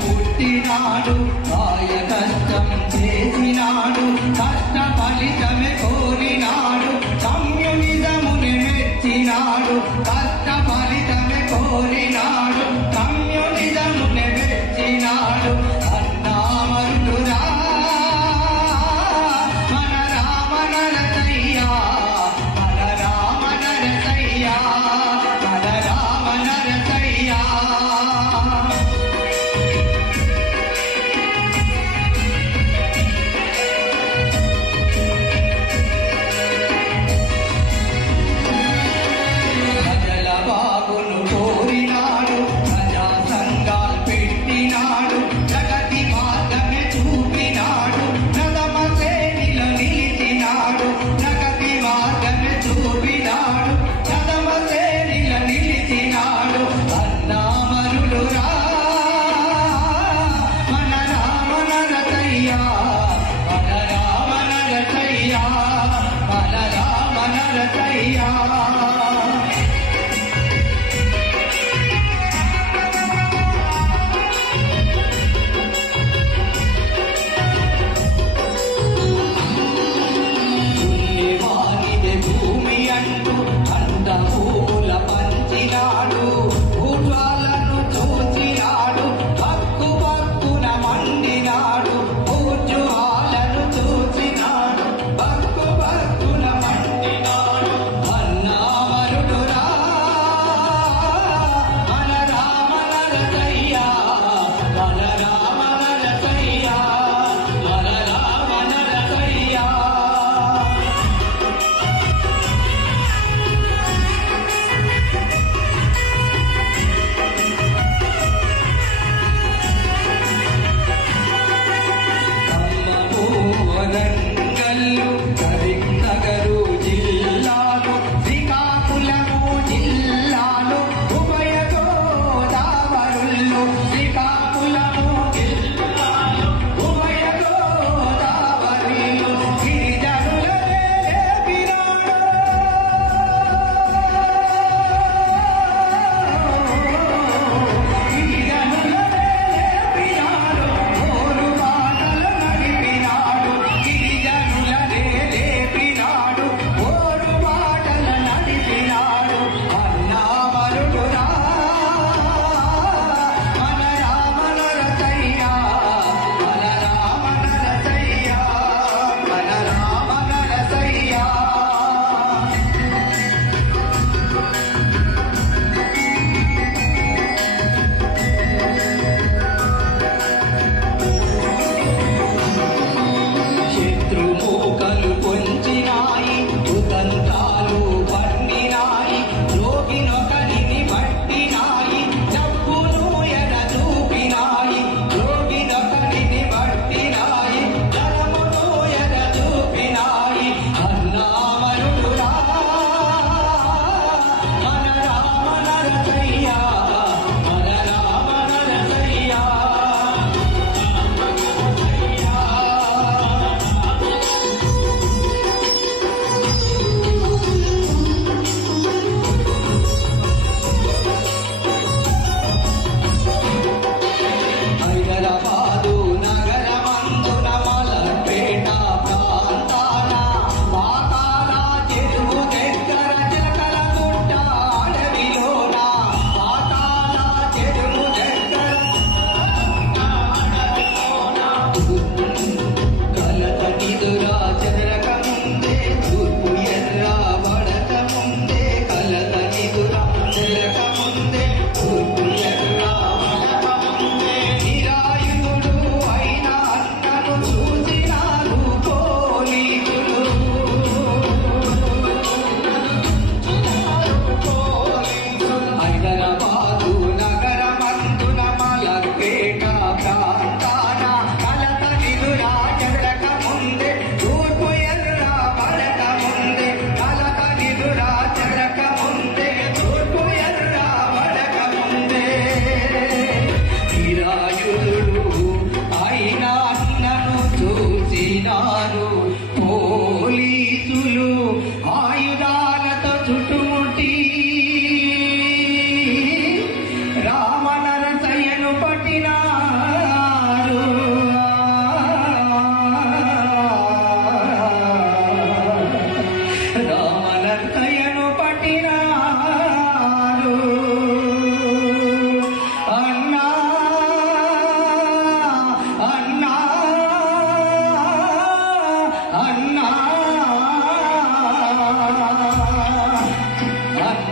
పుట్టినాడు ఆయ కష్టం చేసినాడు కష్ట ఫలితమే కోరినాడు కమ్యూనిజముని మెచ్చినాడు కష్ట ఫలితమే కోరినాడు కమ్యూనిజముని మెచ్చినాడు అన్నామరుడురా మన రామ నరసయ్యా మన రామ నరసయ్యా మన రామ నరసయ్యా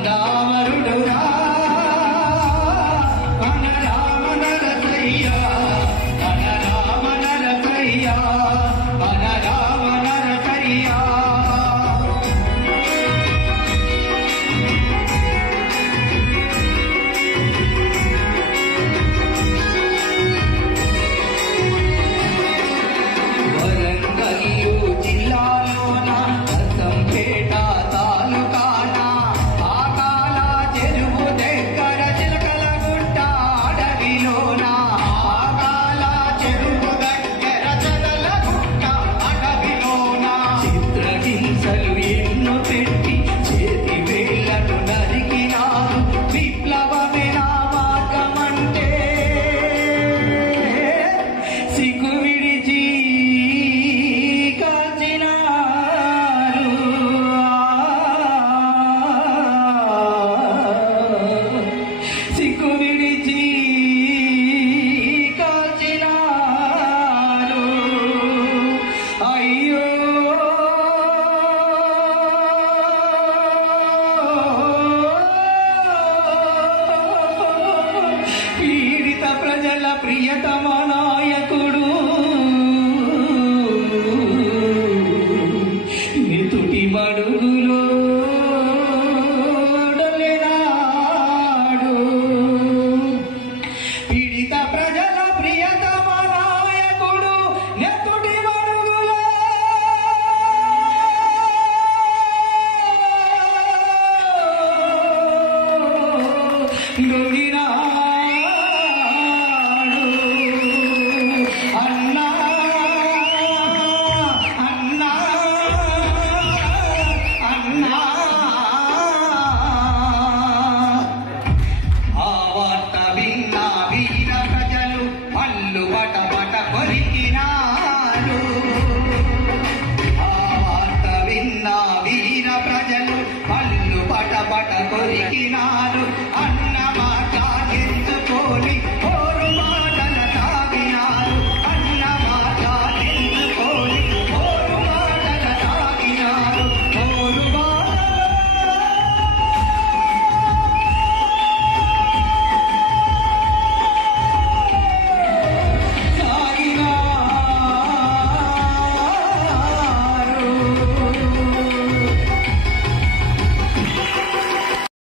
కొండావరుడురా మన రామ నరసయ్య మన రామ నరసయ్య మన రామ నరసయ్య వరంగల్లు జిల్లాలోన అసంపేట తాలూకాన ఆకాల చెరువు దగ్గర చిలకలగుట్ట అడవిలోన ఆకాల చెరువు దగ్గర చిలకలగుట్ట అడవిలోన చిత్రహింసలు ఎన్నో పెట్టి చేతి వేళ్లను నరికినారు విప్లవమే నా మార్గమంటే సిగ్గు విడిచి కాల్చినారు సిగ్గు విడిచి కాల్చినారు అయ్యో పీడిత ప్రజల ప్రియతమ నాయకుడు నితుటి మడుగులో డొల్లెనాడు. పీడిత ప్రజల ప్రియతమ నాయకుడు నెత్తుటి మడుగులో డొల్లినాడు. అన్నా అన్నా అన్నా ఆ వార్త విన్న వీర ప్రజలు పళ్ళు పటపట కొరికినారు. ఆ వార్త విన్న వీర ప్రజలు పళ్ళు పటపట కొరికినారు.